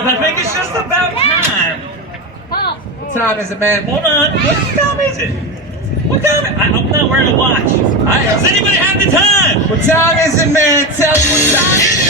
fellas, I think it's just about time. What time is it, man? Hold on. What time is it? What time? I'm not wearing a watch. Does anybody have the time? What time is it, man? Tell me what time it is.